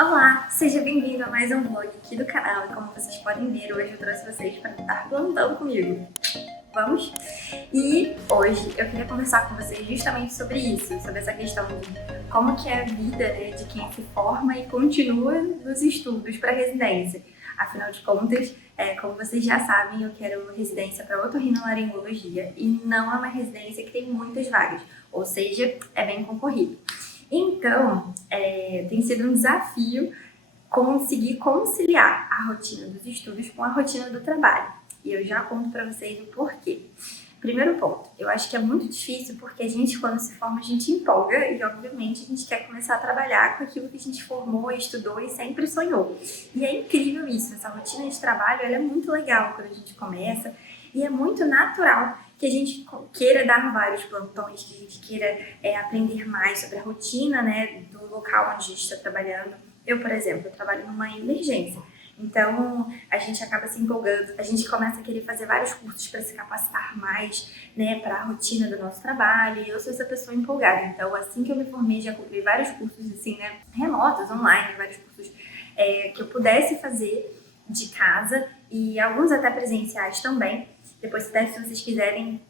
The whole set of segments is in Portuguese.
Olá, seja bem-vindo a mais um vlog aqui do canal e como vocês podem ver, hoje eu trouxe vocês para dar plantão comigo. Vamos? E hoje eu queria conversar com vocês justamente sobre isso, sobre essa questão de como que é a vida, né, de quem se forma e continua nos estudos para residência. Afinal de contas, como vocês já sabem, eu quero uma residência para otorrinolaringologia e não é uma residência que tem muitas vagas, ou seja, é bem concorrido. Então, tem sido um desafio conseguir conciliar a rotina dos estudos com a rotina do trabalho. E eu já conto para vocês o porquê. Primeiro ponto, eu acho que é muito difícil porque a gente, quando se forma, a gente empolga e, obviamente, a gente quer começar a trabalhar com aquilo que a gente formou, estudou e sempre sonhou. E é incrível isso, essa rotina de trabalho, ela é muito legal quando a gente começa e é muito natural que a gente queira dar vários plantões, que a gente queira aprender mais sobre a rotina, né, do local onde a gente está trabalhando. Eu, por exemplo, eu trabalho numa emergência, então a gente acaba se empolgando, a gente começa a querer fazer vários cursos para se capacitar mais, né, para a rotina do nosso trabalho, e eu sou essa pessoa empolgada. Então, assim que eu me formei, já comprei vários cursos assim, né, remotos, online, vários cursos que eu pudesse fazer de casa e alguns até presenciais também. Depois, até se vocês quiserem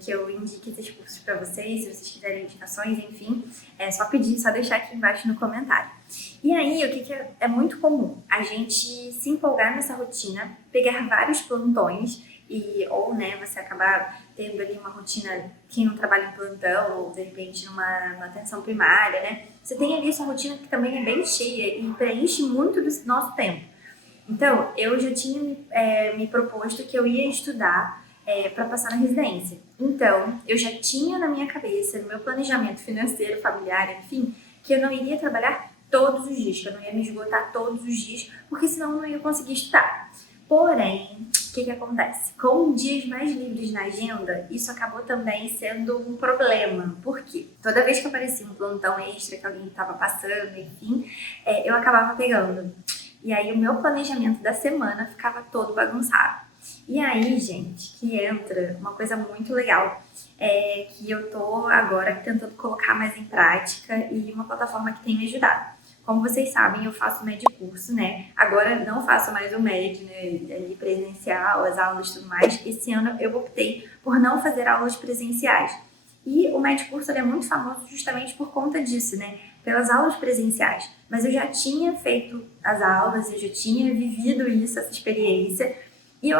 que eu indique esses cursos para vocês, se vocês quiserem indicações, enfim, é só pedir, só deixar aqui embaixo no comentário. E aí, o que é muito comum? A gente se empolgar nessa rotina, pegar vários plantões ou, né, você acabar tendo ali uma rotina, quem não trabalha em plantão ou, de repente, numa atenção primária, né? Você tem ali essa rotina que também é bem cheia e preenche muito do nosso tempo. Então, eu já tinha me proposto que eu ia estudar para passar na residência. Então, eu já tinha na minha cabeça, no meu planejamento financeiro, familiar, enfim, que eu não iria trabalhar todos os dias, que eu não ia me esgotar todos os dias, porque senão eu não ia conseguir estudar. Porém, o que acontece? Com dias mais livres na agenda, isso acabou também sendo um problema. Por quê? Toda vez que aparecia um plantão extra que alguém estava passando, enfim, eu acabava pegando. E aí o meu planejamento da semana ficava todo bagunçado. E aí, gente, que entra uma coisa muito legal, que eu tô agora tentando colocar mais em prática e uma plataforma que tem me ajudado. Como vocês sabem, eu faço MED curso, né? Agora não faço mais o MED, né, presencial, as aulas e tudo mais. Esse ano eu optei por não fazer aulas presenciais. E o MED curso é muito famoso justamente por conta disso, né? Pelas aulas presenciais. Mas eu já tinha feito as aulas, eu já tinha vivido isso, essa experiência. E eu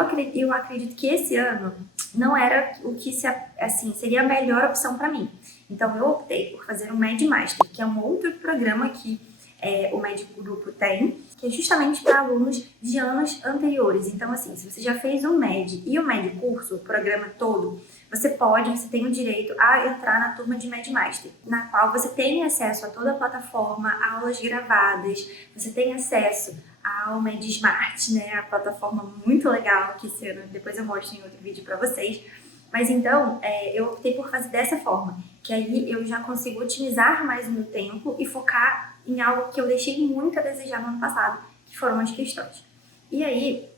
acredito que esse ano não era o que seria a melhor opção para mim. Então eu optei por fazer um MED Master, que é um outro programa que o MED Grupo tem, que é justamente para alunos de anos anteriores. Então, assim, se você já fez o MED e o MED Curso, o programa todo, você tem o direito a entrar na turma de MED Master, na qual você tem acesso a toda a plataforma, aulas gravadas, você tem acesso ao MED Smart, né, a plataforma muito legal que esse ano, depois eu mostro em outro vídeo para vocês. Mas então, eu optei por fazer dessa forma, que aí eu já consigo otimizar mais o meu tempo e focar em algo que eu deixei muito a desejar no ano passado, que foram as questões. E aí,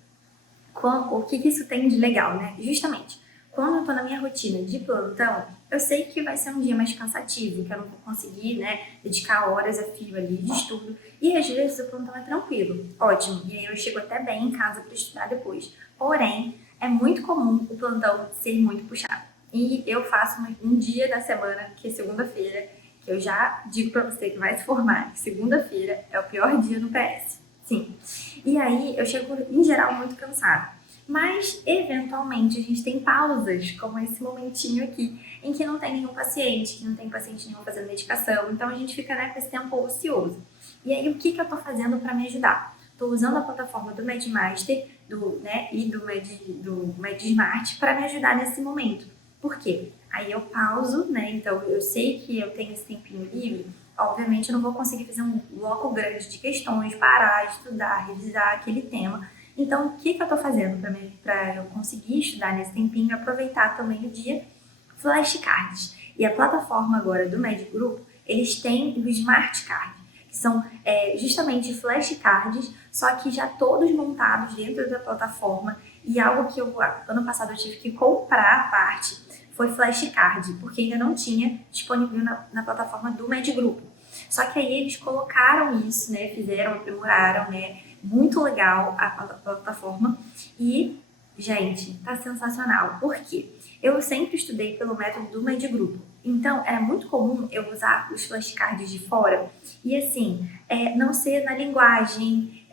o que isso tem de legal, né? Justamente, quando eu tô na minha rotina de plantão, eu sei que vai ser um dia mais cansativo, que eu não vou conseguir, né, dedicar horas a fio ali de estudo. E às vezes o plantão é tranquilo, ótimo, e aí eu chego até bem em casa para estudar depois. Porém, é muito comum o plantão ser muito puxado. E eu faço um dia da semana, que é segunda-feira, que eu já digo pra você que vai se formar, que segunda-feira é o pior dia no PS. Sim. E aí eu chego, em geral, muito cansada. Mas, eventualmente, a gente tem pausas, como esse momentinho aqui, em que não tem nenhum paciente, que não tem paciente nenhum fazendo medicação. Então, a gente fica, né, com esse tempo ocioso. E aí, o que eu tô fazendo para me ajudar? Estou usando a plataforma do MED Master e do MED Smart para me ajudar nesse momento. Por quê? Aí eu pauso, né? Então eu sei que eu tenho esse tempinho livre. Obviamente eu não vou conseguir fazer um bloco grande de questões, parar, estudar, revisar aquele tema. Então o que eu estou fazendo para eu conseguir estudar nesse tempinho e aproveitar também o dia? Flashcards. E a plataforma agora do MED Group, eles têm o Smart Card, que são justamente flashcards, só que já todos montados dentro da plataforma. E algo que ano passado eu tive que comprar a parte foi flashcard, porque ainda não tinha disponível na plataforma do MED Grupo. Só que aí eles colocaram isso, né, fizeram, aprimoraram, né, muito legal a plataforma e, gente, tá sensacional. Por quê? Eu sempre estudei pelo método do Medigrupo. Então, era muito comum eu usar os flashcards de fora e, assim, não ser na linguagem,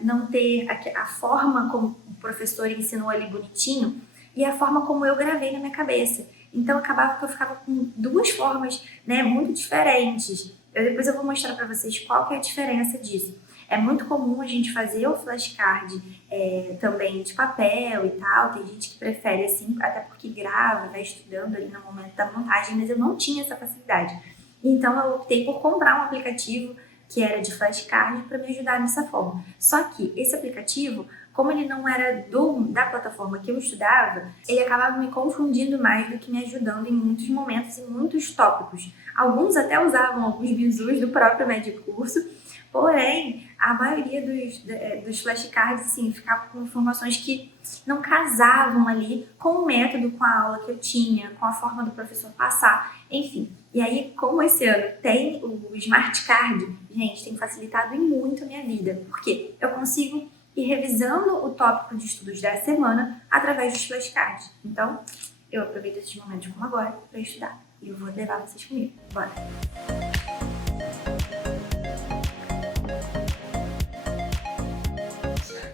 não ter a forma como o professor ensinou ali bonitinho e a forma como eu gravei na minha cabeça. Então, acabava que eu ficava com duas formas, né, muito diferentes. Depois eu vou mostrar para vocês qual que é a diferença disso. É muito comum a gente fazer o flashcard também de papel e tal. Tem gente que prefere assim, até porque grava, vai estudando ali no momento da montagem, mas eu não tinha essa facilidade. Então eu optei por comprar um aplicativo que era de flashcard para me ajudar nessa forma. Só que esse aplicativo, como ele não era da plataforma que eu estudava, ele acabava me confundindo mais do que me ajudando em muitos momentos e muitos tópicos. Alguns até usavam alguns bizus do próprio Medicurso, porém, a maioria dos flashcards, assim, ficava com informações que não casavam ali com o método, com a aula que eu tinha, com a forma do professor passar, enfim. E aí, como esse ano tem o Smart Card, gente, tem facilitado muito a minha vida, porque eu consigo ir revisando o tópico de estudos da semana através dos flashcards. Então, eu aproveito esses momentos como agora para estudar. E eu vou levar vocês comigo. Bora!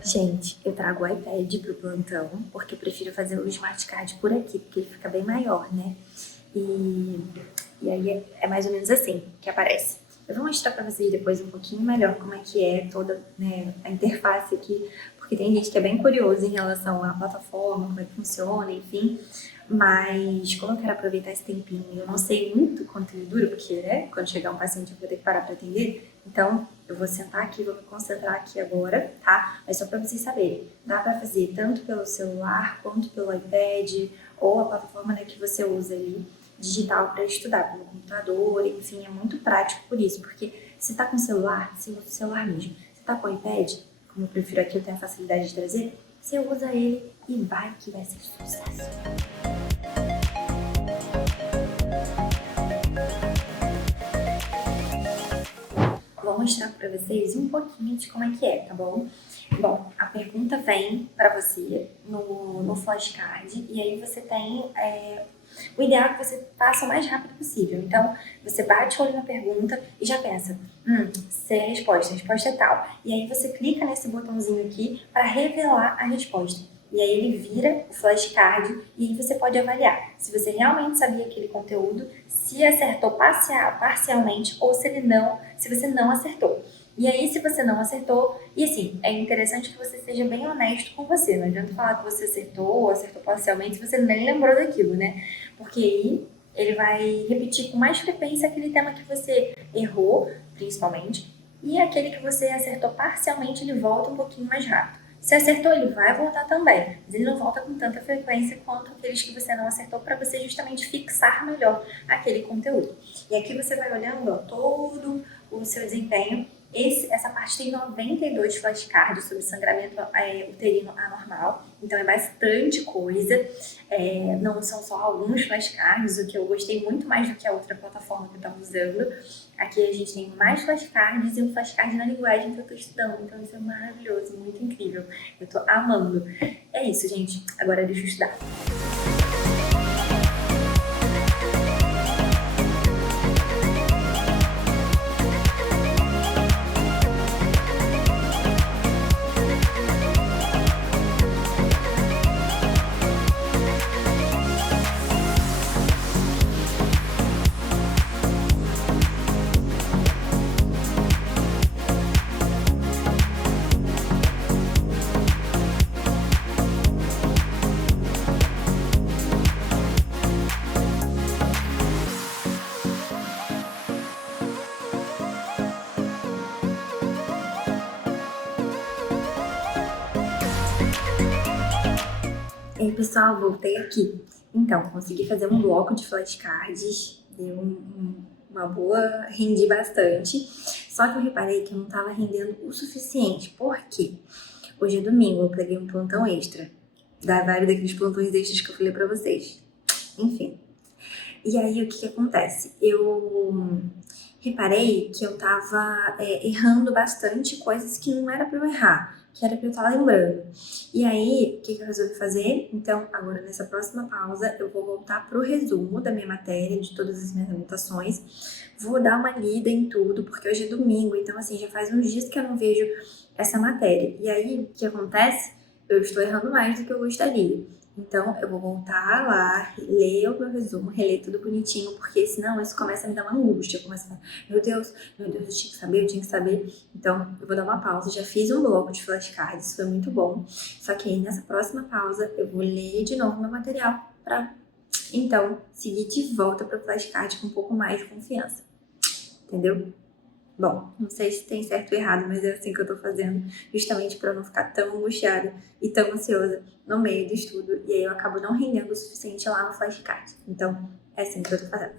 Gente, eu trago o iPad pro plantão, porque eu prefiro fazer o Smart Card por aqui, porque ele fica bem maior, né? E aí é mais ou menos assim que aparece. Eu vou mostrar pra vocês depois um pouquinho melhor como é que é toda, né, a interface aqui, porque tem gente que é bem curioso em relação à plataforma, como é que funciona, enfim. Mas como eu quero aproveitar esse tempinho, eu não sei muito quanto ele dura, porque, né, quando chegar um paciente eu vou ter que parar pra atender. Então, eu vou sentar aqui, vou me concentrar aqui agora, tá? Mas só pra vocês saberem, dá pra fazer tanto pelo celular, quanto pelo iPad, ou a plataforma, né, que você usa ali, digital para estudar, pelo computador, enfim, é muito prático por isso, porque se tá com o celular, você usa o celular mesmo. Se tá com o iPad, como eu prefiro aqui, eu tenho a facilidade de trazer, você usa ele e vai que vai ser sucesso. Vou mostrar para vocês um pouquinho de como é que é, tá bom? Bom, a pergunta vem para você no flashcard e aí você tem o ideal é que você faça o mais rápido possível. Então, você bate o olho na pergunta e já pensa, sei a resposta é tal. E aí você clica nesse botãozinho aqui para revelar a resposta. E aí ele vira o flashcard e aí você pode avaliar se você realmente sabia aquele conteúdo, se acertou parcialmente ou se você não acertou. E aí, se você não acertou, e assim, é interessante que você seja bem honesto com você. Não adianta falar que você acertou ou acertou parcialmente se você nem lembrou daquilo, né? Porque aí ele vai repetir com mais frequência aquele tema que você errou, principalmente, e aquele que você acertou parcialmente, ele volta um pouquinho mais rápido. Se acertou, ele vai voltar também, mas ele não volta com tanta frequência quanto aqueles que você não acertou, para você justamente fixar melhor aquele conteúdo. E aqui você vai olhando, ó, todo o seu desempenho. Essa parte tem 92 flashcards sobre sangramento uterino anormal, então é bastante coisa, não são só alguns flashcards, o que eu gostei muito mais do que a outra plataforma que eu estava usando. Aqui a gente tem mais flashcards e um flashcard na linguagem que eu estou estudando, então isso é maravilhoso, muito incrível, eu estou amando. É isso, gente, agora deixa eu estudar. E aí, pessoal, voltei aqui. Então, consegui fazer um bloco de flashcards, deu uma boa, rendi bastante. Só que eu reparei que eu não estava rendendo o suficiente. Por quê? Hoje é domingo, eu peguei um plantão extra, da vibe daqueles plantões extras que eu falei pra vocês. Enfim. E aí, o que acontece? Eu reparei que eu tava errando bastante coisas que não era pra eu errar, que era pra eu estar lembrando. E aí, o que eu resolvi fazer? Então, agora nessa próxima pausa, eu vou voltar pro resumo da minha matéria, de todas as minhas anotações. Vou dar uma lida em tudo, porque hoje é domingo, então assim, já faz uns dias que eu não vejo essa matéria. E aí, o que acontece? Eu estou errando mais do que eu gostaria. Então, eu vou voltar lá, ler o meu resumo, reler tudo bonitinho, porque senão isso começa a me dar uma angústia. Eu começo a falar, meu Deus, eu tinha que saber, eu tinha que saber. Então, eu vou dar uma pausa. Já fiz um bloco de flashcards, foi muito bom. Só que aí, nessa próxima pausa, eu vou ler de novo meu material pra, então, seguir de volta para o flashcard com um pouco mais de confiança. Entendeu? Bom, não sei se tem certo ou errado, mas é assim que eu tô fazendo, justamente para eu não ficar tão angustiada e tão ansiosa no meio do estudo, e aí eu acabo não rendendo o suficiente lá no flashcard. Então, é assim que eu tô fazendo.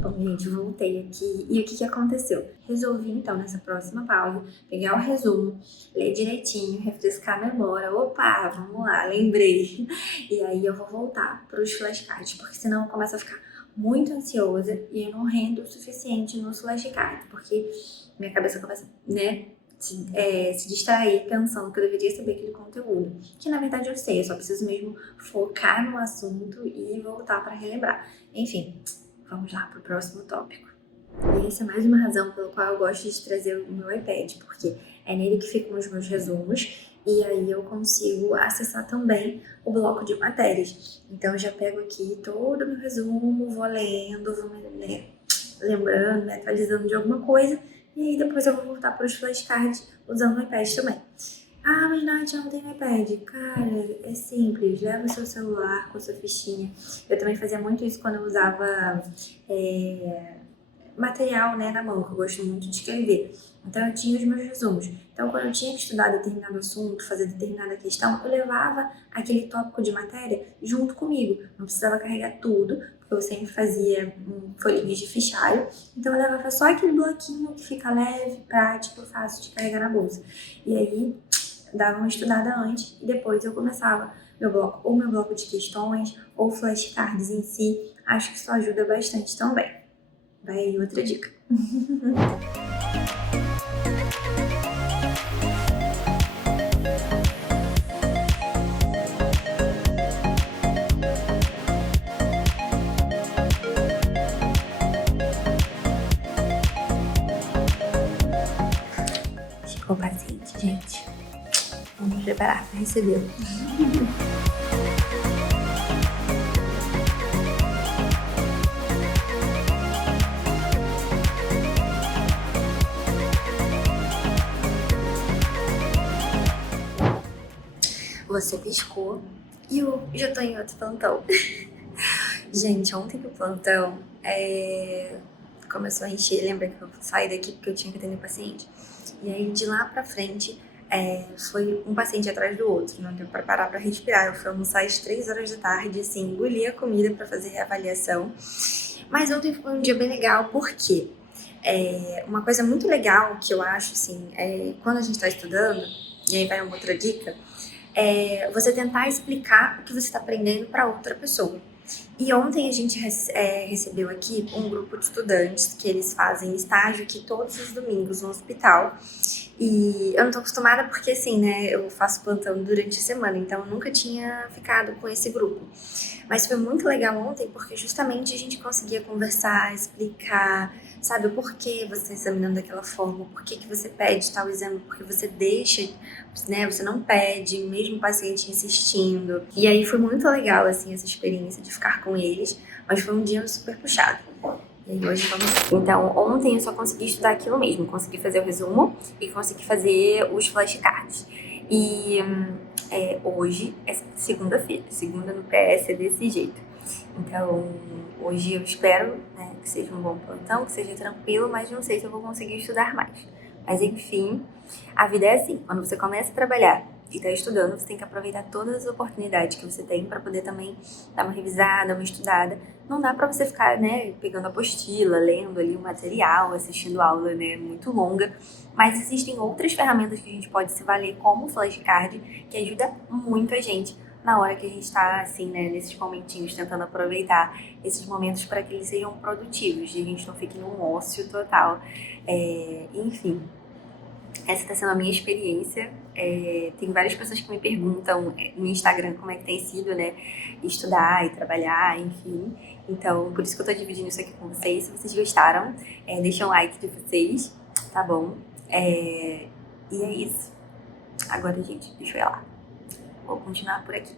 Bom, gente, voltei aqui, e o que aconteceu? Resolvi, então, nessa próxima pausa, pegar o resumo, ler direitinho, refrescar a memória. Opa, vamos lá, lembrei. E aí eu vou voltar pros flashcards, porque senão eu começo a ficar muito ansiosa e eu não rendo o suficiente nos flashcards, porque minha cabeça começa, né, se distrair pensando que eu deveria saber aquele conteúdo, que na verdade eu sei, eu só preciso mesmo focar no assunto e voltar para relembrar. Enfim, vamos lá para o próximo tópico. E essa é mais uma razão pela qual eu gosto de trazer o meu iPad, porque é nele que ficam os meus resumos e aí eu consigo acessar também o bloco de matérias. Então eu já pego aqui todo o meu resumo, vou lendo, vou me lembrando, me atualizando de alguma coisa e aí depois eu vou voltar para os flashcards usando o iPad também. Ah, mas Nath, eu não tenho iPad. Cara, é simples, leva o seu celular com a sua fichinha. Eu também fazia muito isso quando eu usava material, né, na mão, que eu gosto muito de escrever. Então eu tinha os meus resumos. Então quando eu tinha que estudar determinado assunto, fazer determinada questão, eu levava aquele tópico de matéria junto comigo. Não precisava carregar tudo, porque eu sempre fazia folhinhas de fichário. Então eu levava só aquele bloquinho que fica leve, prático, fácil de carregar na bolsa. E aí dava uma estudada antes e depois eu começava meu bloco, ou meu bloco de questões, ou flashcards em si. Acho que isso ajuda bastante também. Vai aí outra dica. Chegou o paciente, gente. Vamos me preparar para recebê-lo. Você piscou e eu já tô em outro plantão. Gente, ontem pro plantão começou a encher. Lembra que eu saí daqui porque eu tinha que atender paciente? E aí de lá pra frente foi um paciente atrás do outro, não deu pra parar pra respirar. Eu fui almoçar às 3 horas da tarde, assim, engoli a comida pra fazer reavaliação. Mas ontem foi um dia bem legal, porque uma coisa muito legal que eu acho, assim, quando a gente tá estudando, e aí vai uma outra dica, você tentar explicar o que você está aprendendo para outra pessoa. E ontem a gente recebeu aqui um grupo de estudantes que eles fazem estágio aqui todos os domingos no hospital. E eu não tô acostumada porque, assim, né, eu faço plantão durante a semana, então eu nunca tinha ficado com esse grupo. Mas foi muito legal ontem porque justamente a gente conseguia conversar, explicar, sabe, o porquê você está examinando daquela forma, por que você pede tal exame, porque você deixa, né, você não pede, mesmo o paciente insistindo. E aí foi muito legal, assim, essa experiência de ficar com eles, mas foi um dia super puxado. E aí hoje vamos... Então, ontem eu só consegui estudar aquilo mesmo, consegui fazer o resumo e consegui fazer os flashcards. E hoje é segunda-feira, segunda no PS é desse jeito. Então, hoje eu espero, né, que seja um bom plantão, que seja tranquilo, mas não sei se eu vou conseguir estudar mais. Mas enfim, a vida é assim, quando você começa a trabalhar e está estudando, você tem que aproveitar todas as oportunidades que você tem para poder também dar uma revisada, uma estudada. Não dá para você ficar, né, pegando a apostila, lendo ali o material, assistindo aula, né, muito longa. Mas existem outras ferramentas que a gente pode se valer, como o flashcard, que ajuda muito a gente na hora que a gente tá, assim, né, nesses momentinhos, tentando aproveitar esses momentos para que eles sejam produtivos, e a gente não fique num ócio total. Enfim, essa tá sendo a minha experiência. Tem várias pessoas que me perguntam no Instagram como é que tem sido, né, estudar e trabalhar, enfim. Então, por isso que eu tô dividindo isso aqui com vocês. Se vocês gostaram, deixa um like de vocês, tá bom? E é isso. Agora, gente, deixa eu ir lá. Vou continuar por aqui.